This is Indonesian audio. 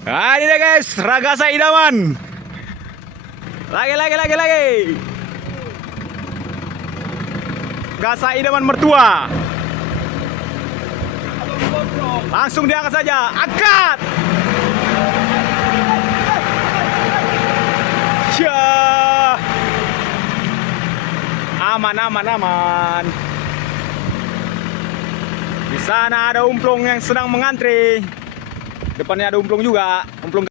Nah, ini deh guys, ragasa idaman. Lagi. Gasa idaman mertua. Langsung diangkat saja. Angkat. Syah. Aman. Di sana ada umplung yang sedang mengantri. Depannya ada umplung juga. Umplung